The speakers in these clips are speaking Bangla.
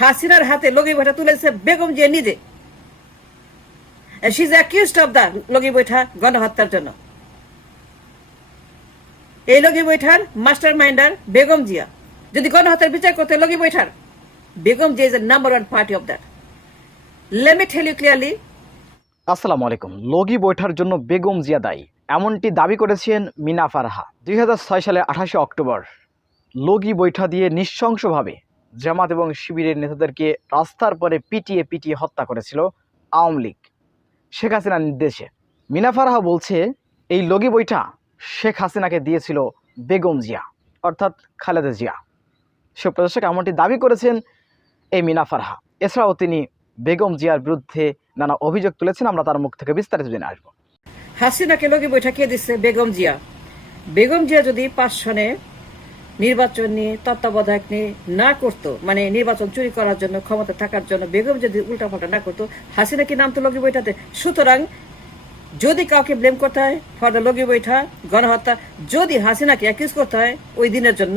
হাসিনার হাতে লগি বৈঠা তুলেছে বেগম জিয়া নিজে। She is accused of the লগি বৈঠা গণহত্যার জন্য। এই লগি বৈঠার মাস্টার মাইন্ডার বেগম জিয়া। যদি গণহত্যার বিচার করতে লগি বৈঠার, Begum Zia is the number one party of that. Let me tell you clearly. আসসালামু আলাইকুম। লগি বৈঠার জন্য বেগম জিয়া দায়ী, এমনটি দাবি করেছেন মিনা ফারহা। 2006 সালে 28 অক্টোবর লগি বৈঠা দিয়ে নৃশংসভাবে জামাত এবং শিবিরের নেতাদেরকে রাস্তার পরে পিটিয়ে পিটিয়ে হত্যা করেছিল আওয়ামী লীগ শেখ হাসিনার নির্দেশে। মিনা ফারহা বলছে এই লগি বৈঠা শেখ হাসিনাকে দিয়েছিল বেগম জিয়া, অর্থাৎ খালেদা জিয়া। সুপ্রদর্শক, এমনটি দাবি করেছেন এই মিনা ফারহা। এছাড়াও তিনি বেগম জিয়ার বিরুদ্ধে নানা অভিযোগ তুলেছেন। আমরা তার মুখ থেকে বিস্তারিত জেনে আসবো। হাসিনাকে লগি বৈঠা কে দিচ্ছে? বেগম জিয়া। বেগম জিয়া যদি 5 সনে নির্বাচন নিয়ে তত্ত্বাবধায়ক নিয়ে না করতো, মানে নির্বাচন চুরি করার জন্য, ক্ষমতা থাকার জন্য বেগম যদি উল্টাপাল্টা না করতো, হাসিনা কি নামতো লগি বৈঠাতে? সুতরাং যদি কাউকে ব্লেম করতে হয় ফর দ্য লগি বৈঠা গণহত্যা, যদি হাসিনাকে অ্যাকিউজ করতে হয় ওই দিনের জন্য,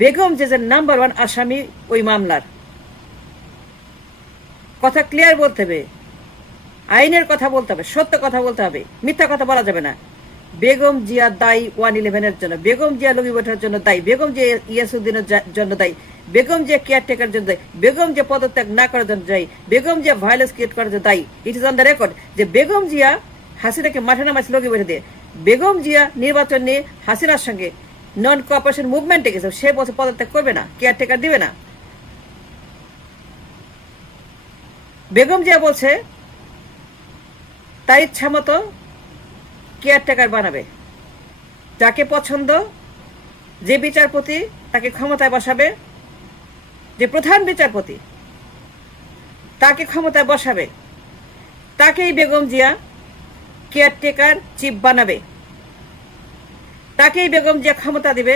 বেগম যে নাম্বার ওয়ান আসামি ওই মামলার। কথা ক্লিয়ার বলতে হবে, আইনের কথা বলতে হবে, সত্য কথা বলতে হবে, মিথ্যা কথা বলা যাবে না। বেগম জিয়া দায়ী 111-এর জন্য, বেগম জিয়া লগি বৈঠার জন্য দায়ী, বেগম জিয়া ইয়াসউদ্দিনের জন্য দায়ী, বেগম জিয়া কেয়ারটেকার জন্য দায়ী, বেগম জিয়া পদত্যাগ না করার জন্য দায়ী, বেগম জিয়া ভায়োলেন্স ক্রিয়েট করার জন্য দায়ী। It is on the record যে বেগম জিয়া হাসিনাকে মাঠে নামাইছে লগি বৈঠা দিয়ে। বেগম জিয়া নির্বাচন নিয়ে হাসিনার সঙ্গে নন কোঅপারেশন মুভমেন্টে গেছে, সে বছর পদত্যাগ করবে না, কেয়ারটেকার দিবে না। বেগম জিয়া বলছে তার ইচ্ছা মতো কেয়ারটেকার বানাবে, যাকে পছন্দ, যে বিচারপতি তাকে ক্ষমতায় বসাবে, যে প্রধান বিচারপতি তাকে ক্ষমতায় বসাবে, তাকেই বেগম জিয়া কেয়ারটেকার চিফ বানাবে, তাকেই বেগম জিয়া ক্ষমতা দিবে,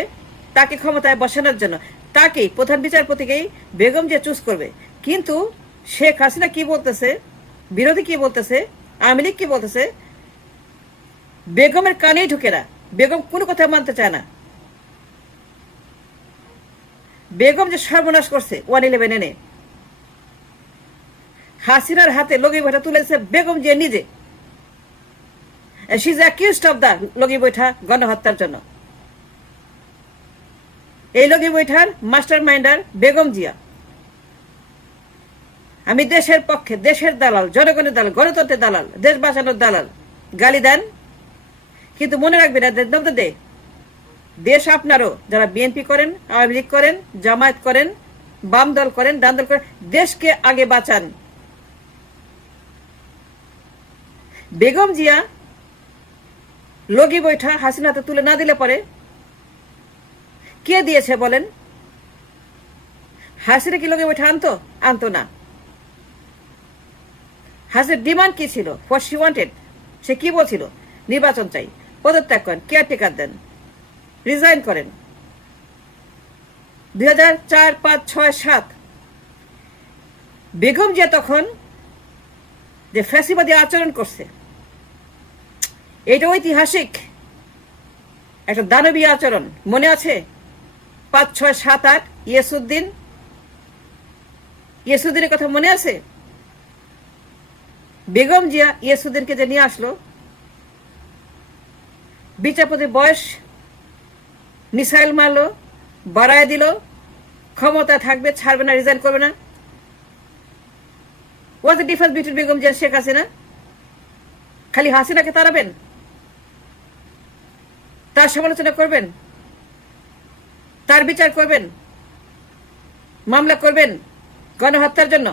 তাকে ক্ষমতায় বসানোর জন্য, তাকেই প্রধান বিচারপতিকেই বেগম জিয়া চুজ করবে। কিন্তু শেখ হাসিনা কি বলতেছে, বিরোধী কি বলতেছে, আওয়ামী লীগ কি বলতেছে, বেগমের কানেই ঢুকে না। বেগম কোনো কথা মানতে চায় না। বেগম যে সর্বনাশ করছে 111 এনে, হাসিনার হাতে লগি বৈঠা তুলেছে বেগম জিয়া নিজে। She is accused of the লগি বৈঠা গণহত্যার জন্য। এই লগি বৈঠার মাস্টার মাইন্ডার বেগম জিয়া। আমি দেশের পক্ষে, দেশের দালাল, জনগণের দালাল, গণতন্ত্রের দালাল, দেশ বাঁচানোর দালাল, গালি দেন। কিন্তু মনে রাখবেন দেশ আপনারও, যারা বিএনপি করেন, আওয়ামী লীগ করেন, জামায়াত করেন, বাম দল করেন, ডান দল করেন, দেশকে আগে বাঁচান। বেগম জিয়া লগি বৈঠা হাসিনাতে তুলে না দিলে পরে কে দিয়েছে বলেন? হাসিনা কি লগি বৈঠা আনতো না। হাসিনার ডিমান্ড কি ছিল? হোয়াট শি ওয়ান্টেড, সে কি বলছিল? নির্বাচন চাই, পদত্যাগ করেন, কেয়ারটেকার দেন, রিজাইন করেন। 2004, 5, 6, 7 বেগম জিয়া তখন যে ফ্যাসিবাদী আচরণ করছে, এটা ঐতিহাসিক একটা দানবীয় আচরণ। মনে আছে 5, 6, 7, 8 ইয়াসউদ্দিনের কথা মনে আছে? বেগম জিয়া ইয়াসউদ্দিনকে যে নিয়ে আসলো, বিচারপতির বয়স মিসাইল মারলো, বাড়ায় দিল, ক্ষমতা থাকবে, ছাড়বে না, রিজাইন করবে না। What's the difference between Begum Zia Sheikh Hasina? খালি হাসিনাকে তাড়াবেন, তার সমালোচনা করবেন, তার বিচার করবেন, মামলা করবেন গণহত্যার জন্য।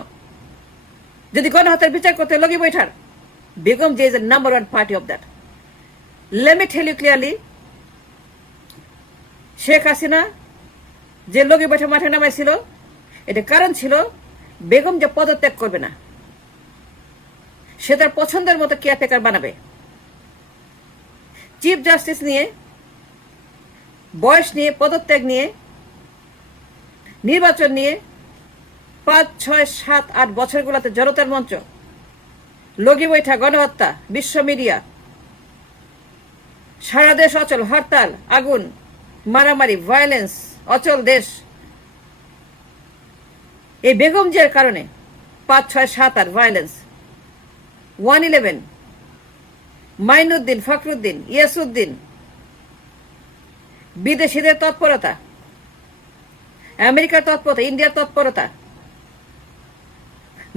যদি গণহত্যার বিচার করতে লগি বৈঠার, Begum Zia is the number one party of that. Let me tell you clearly, Sheikh Hasina যে লগি বৈঠা মাঠে নামাইছিল, এটা কারণ ছিল বেগম যে পদত্যাগ করবে না, সে তার পছন্দের মতো কেয়ারটেকার বানাবে। চিফ জাস্টিস নিয়ে, বয়স নিয়ে, পদত্যাগ নিয়ে, নির্বাচন নিয়ে 5, 6, 7, 8 বছরগুলোতে জনতার মঞ্চ, লগি বৈঠা, গণহত্যা, বিশ্ব মিডিয়া, সারা দেশ অচল, হরতাল, আগুন, মারামারি, ভায়োলেন্স, অচল দেশ। এই বেগম জিয়ার কারণে 5, 6, 7 আর ভায়োলেন্স, 1/11, মাইনুদ্দিন, ফখরুদ্দিন, ইয়াসউদ্দিন, বিদেশিদের তৎপরতা, আমেরিকার তৎপরতা, ইন্ডিয়ার তৎপরতা,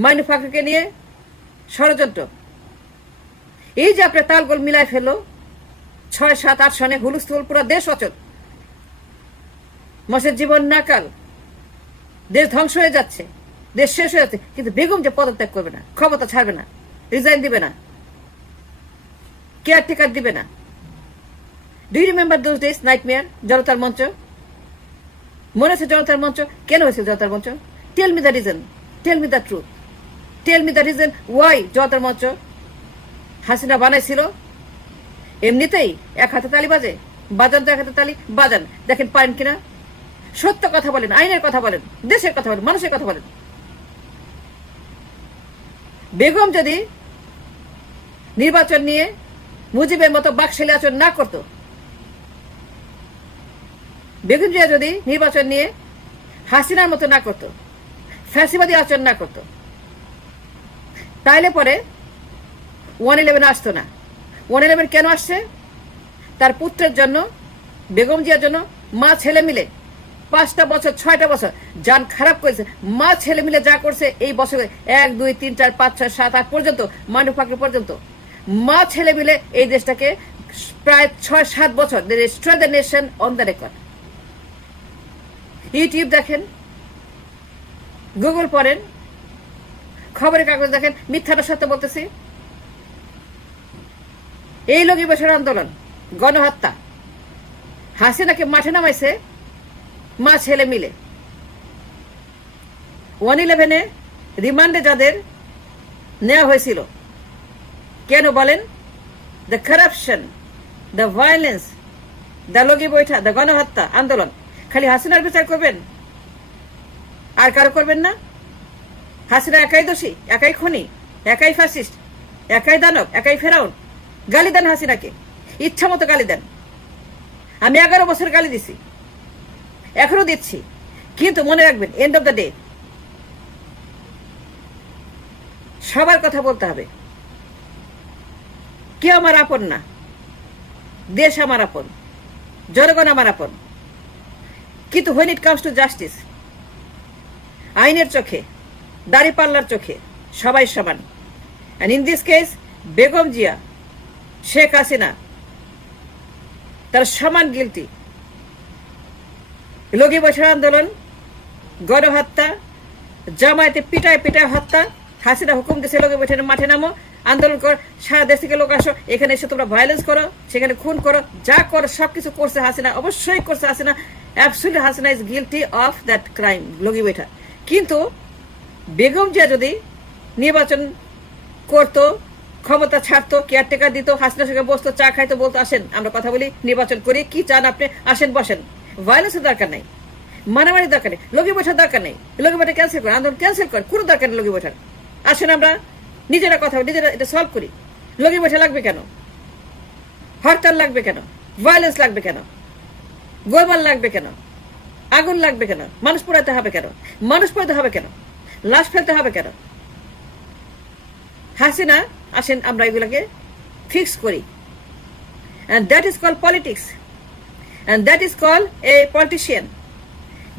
মাইনু ফাকরুকে নিয়ে ষড়যন্ত্র, এই যে আপনার তালগোল মিলায় ফেললো 6, 7, 8 সনে হুলস্থুল, পুরো দেশ অচল, মানুষের জীবন নাকাল, দেশ ধ্বংস হয়ে যাচ্ছে, দেশ শেষ হয়ে যাচ্ছে। কিন্তু বেগম যে পদত্যাগ করবে না, ক্ষমতা ছাড়বে না, রিজাইন দিবে না, কেয়ারটেকার দিবে না। Do you remember those days nightmare, Janatar Mancha? মনে আছে জনতার মঞ্চ কেন হয়েছে? Janatar Mancha, tell me the reason, tell me the truth, tell me the reason why Janatar Mancha Hasina বানাইছিল। এমনিতেই এক হাতে তালি বাজে, বাজান তো এক হাতে তালি বাজান, দেখেন পারেন কিনা। সত্য কথা বলেন, আইনের কথা বলেন, দেশের কথা বলেন, মানুষের কথা বলেন। বেগম যদি নির্বাচন নিয়ে মুজিবের মতো বাকশালী আচরণ না করত, বেগম জিয়া যদি নির্বাচন নিয়ে হাসিনার মতো না করত, ফ্যাসিবাদী আচরণ না করত, তাইলে পরে 1/11 আসতো না। 1/11 কেন আসছে? তার পুত্রের জন্য, বেগম জিয়ার জন্য মা ছেলে মিলে 5টা বছর 6টা বছর যান খারাপ করেছে। মা ছেলে মিলে যা করছে এই বছরে 1, 2, 3, 4, 5, 6, 7, 8 পর্যন্ত, মাইনু ফাকরু পর্যন্ত, মা ছেলে মিলে এই দেশটাকে প্রায় 6-7 বছর they destroy the nation on the record. YouTube দেখেন, গুগল পড়েন, খবরের কাগজ দেখেন, মিথ্যাটা সত্য বলতেছি। এই লগি বছর আন্দোলন, গণহত্যা, হাসিনাকে মাঠে নামাইছে মা ছেলে মিলে। 1/11 রিমান্ডে যাদের নেওয়া হয়েছিল, কেন বলেন? The corruption, the violence, the লগি বৈঠা, দ্য গণহত্যা আন্দোলন। খালি হাসিনার বিচার করবেন, আর কারো করবেন না? হাসিনা একাই দোষী, একাই খুনি, একাই ফ্যাসিস্ট, একাই দানব, একাই ফেরাউন। গালি দেন হাসিনাকে, ইচ্ছা মতো গালি দেন। আমি 11 বছর গালি দিছি, এখনো দিচ্ছি, কিন্তু মনে রাখবেন, এন্ড অফ দ্য ডে সবার কথা বলতে হবে। কেউ আমার আপন না, দেশ আমার আপন, জনগণ আমার আপন। কিন্তু when it comes to justice, আইনের চোখে, দাঁড়িপাল্লার চোখে সবাই সমান। and in this case Begum Zia, Sheikh Hasina তার সমান গিলটি। লগি বছর আন্দোলন, গণহত্যা, জামায়াতে পিটায় পিটায় হত্যা। হাসিনা হুকুম দিয়েছে লগি বছর মাঠে নামো, আন্দোলন কর, সারা দেশ থেকে লোক আসো, এখানে এসে তোমরা ভায়োলেন্স করো, সেখানে খুন করো, যা করো সবকিছু করছে হাসিনা, অবশ্যই করছে Hasina. Absolutely Hasina is guilty of that crime, লগি বৈঠা। কিন্তু বেগম জিয়া যদি নির্বাচন করতো, ক্ষমতা ছাড়তো, কেয়ারটেকার দিত, হাসিনার সঙ্গে বসতো, চা খাইতো, বলতো আসেন আমরা কথা বলি, নির্বাচন করি, কি চান আপনি, আসেন বসেন। ভায়োলেন্সের দরকার নেই, মারামারির দরকার নেই, লগি বৈঠার দরকার নেই, লগি বৈঠা ক্যান্সেল করে, আন্দোলন ক্যান্সেল করে, কোনো দরকার নেই লগি বৈঠার। আসেন আমরা নিজেরা কথা বলি, নিজেরা এটা সলভ করি। লগি বৈঠা লাগবে কেন? হরতাল লাগবে কেন? ভায়োলেন্স লাগবে কেন? গোলমাল লাগবে কেন? আগুন লাগবে কেন? মানুষ পোড়াতে হবে কেন? মানুষ পোড়াতে হবে কেন? লাশ ফেলতে হবে কেন? হাসিনা, আসেন আমরা এগুলোকে ফিক্স করি। and that is called politics, and that is called a politician.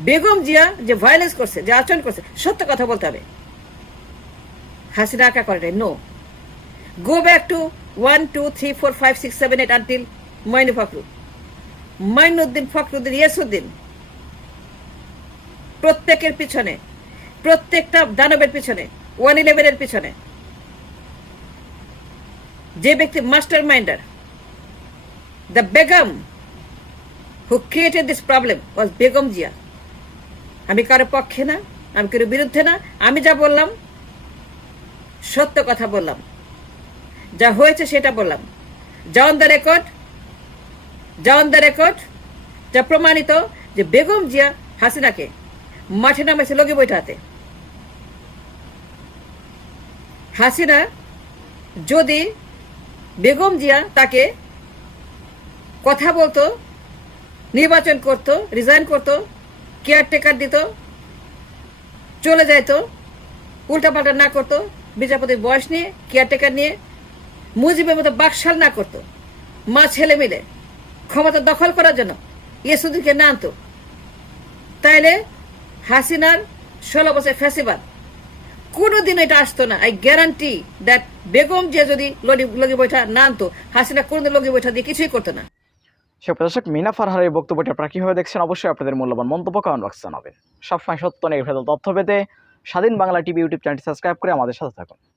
Begum Zia যে ভায়োলেন্স করছে, যে আচরণ করছে, সত্য কথা বলতে হবে। হাসিনা একা করে no. Go back to 1, 2, 3, 4, 5, 6, 7, 8 until মাইনু ফাকরু, মাইনুদ্দিন, ফখরুদ্দিন, ইয়াসউদ্দিন। প্রত্যেকের পিছনে, প্রত্যেকটা দানবের পিছনে, 1/11 পিছনে যে ব্যক্তি মাস্টার মাইন্ডার, the Begum who created this problem was Begum Zia. আমি কারো পক্ষে না, আমি কারো বিরুদ্ধে না, আমি যা বললাম সত্য কথা বললাম, যা হয়েছে সেটা বললাম। যা অন দ্য রেকর্ড, যা অন দ্য রেকর্ড, যা প্রমাণিত যে বেগম জিয়া হাসিনাকে মাঠে নামাইছে লগি বৈঠাতে। হাসিনা যদি বেগম জিয়া তাকে কথা বলতো, নির্বাচন করত, রিজাইন করত, কেয়ারটেকার দিত, চলে যাইতো, উল্টাপাল্টা না করতো, বিচারপতির বয়স নিয়ে, কেয়ারটেকার নিয়ে, মুজিবের মতো বাকশাল না করতো, মা ছেলে মিলে ক্ষমতা দখল করার জন্য ইয়েসুদ্দিনকে না আনতো, তাইলে হাসিনার 16 বছর ফ্যাসিবাদ কোনোদিন এটা আসতো না। আই গ্যারান্টি দ্যাট বেগম যে যদি লগি বৈঠা না আনতো, হাসিনা কোনোদিন লগি বৈঠা দিয়ে কিছুই করতো না। সুপ্রদর্শক, মিনা ফারহার এই বক্তব্যটি আপনারা কিভাবে দেখছেন অবশ্যই আপনাদের মূল্যবান মন্তব্য কমেন্ট বক্সে জানাবেন। সবসময় সত্য নির্ভেজাল তথ্য পেতে স্বাধীন বাংলা টিভি ইউটিউব চ্যানেলটি সাবস্ক্রাইব করে আমাদের সাথে থাকুন।